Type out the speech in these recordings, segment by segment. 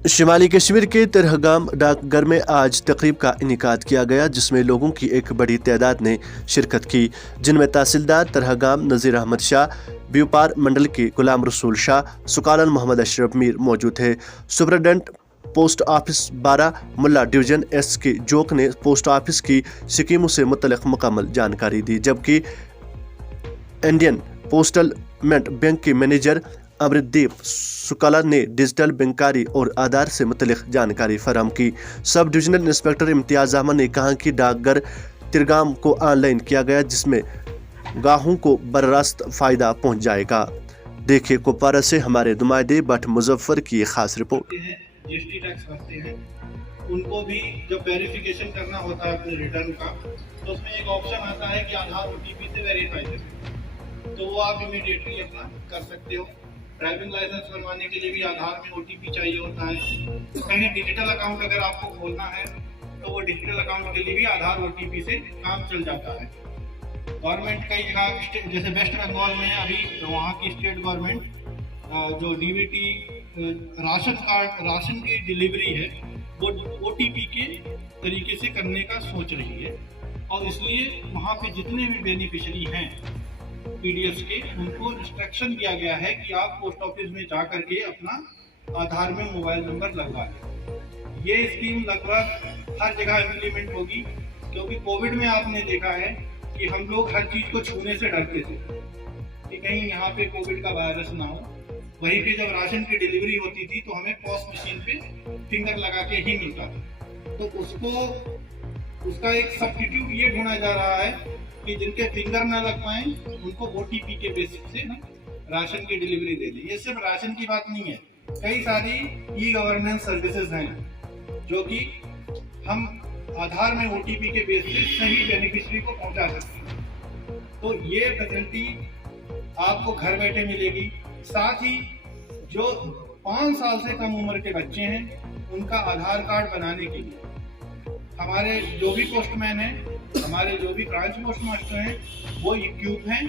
शिमाली कश्मीर के तिरहगाम डाकघर में आज तकरीब का इनेकाद किया गया, जिसमें लोगों की एक बड़ी तादाद ने शिरकत की, जिनमें तहसीलदार तिरहगाम नज़ीर अहमद शाह, व्यापार मंडल के गुलाम रसूल शाह, सुकालन मोहम्मद अशरफ मीर मौजूद थे। सुपरिटेंडेंट पोस्ट ऑफिस 12 मुल्ला डिवीजन एस के जोक ने पोस्ट ऑफिस की स्कीमों से मुतल्लिक़ मुकम्मल जानकारी दी, जबकि इंडियन पोस्टल बैंक के मैनेजर अमृतदीप सुकाला ने डिजिटल बैंकारी और आधार से मुतल्लिक़ जानकारी फराहम की। सब डिविजनल इंस्पेक्टर इम्तियाज़ अहमद ने कहा कि डाकघर तिरगाम को ऑनलाइन किया गया, जिसमें गाहों को बररास्त फ़ायदा पहुँच जाएगा। देखिए कुपवारा से हमारे नुमाइंदे भट्ट मुजफ्फर की खास रिपोर्ट। जीएसटी टैक्स भरते हैं, उनको भी जब वेरिफिकेशन करना होता है अपने रिटर्न का, तो उसमें एक ऑप्शन आता है कि आधार ओटीपी से वेरीफाई करें, तो वो आप इमीडिएटली अपना कर सकते हो। ड्राइविंग लाइसेंस बनवाने के लिए भी आधार में ओटीपी चाहिए होता है। तो कहीं डिजिटल अकाउंट अगर आपको खोलना है तो वो डिजिटल अकाउंट के लिए भी आधार ओटीपी से काम चल जाता है। गवर्नमेंट कई जगह जैसे वेस्ट बंगाल में अभी वहाँ की स्टेट गवर्नमेंट जो डीबीटी राशन की डिलीवरी है वो ओटीपी के तरीके से करने का सोच रही है, और इसलिए वहाँ पे जितने भी बेनिफिशियरी हैं पीडीएस के, उनको इंस्ट्रक्शन दिया गया है कि आप पोस्ट ऑफिस में जा करके अपना आधार में मोबाइल नंबर लगवा लें। ये स्कीम लगभग हर जगह इम्प्लीमेंट होगी, क्योंकि कोविड में आपने देखा है कि हम लोग हर चीज़ को छूने से डरते थे कि कहीं यहाँ पे कोविड का वायरस ना हो। वहीं पे जब राशन की डिलीवरी होती थी तो हमें पॉस मशीन पे फिंगर लगा के ही मिलता था, तो उसका एक सब्स्टिट्यूट ये ढूंढा जा रहा है कि जिनके फिंगर ना लग पाए उनको ओटीपी के बेसिस से राशन की डिलीवरी दे दें। ये सिर्फ राशन की बात नहीं है, कई सारी ई गवर्नेंस सर्विसेज हैं जो कि हम आधार में ओटीपी के बेसिस से सही बेनिफिशियरी को पहुंचा सकते हैं। तो ये फैसिलिटी आपको घर बैठे मिलेगी। साथ ही जो 5 साल से कम उम्र के बच्चे हैं उनका आधार कार्ड बनाने के लिए हमारे जो भी पोस्टमैन हैं, हमारे जो भी ब्रांच पोस्ट मास्टर हैं, वो इक्विप हैं।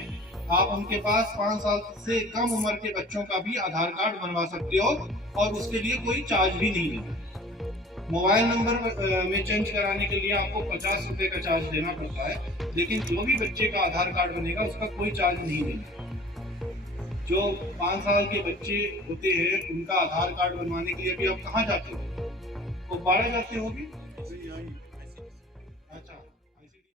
आप उनके पास 5 साल से कम उम्र के बच्चों का भी आधार कार्ड बनवा सकते हो, और उसके लिए कोई चार्ज भी नहीं है। मोबाइल नंबर में चेंज कराने के लिए आपको 50 रुपये का चार्ज देना पड़ता है, लेकिन जो भी बच्चे का आधार कार्ड बनेगा उसका कोई चार्ज नहीं देना। जो 5 साल के बच्चे होते हैं उनका आधार कार्ड बनवाने के लिए भी आप कहाँ जाते हो? कुपवाड़ा जाते होगे,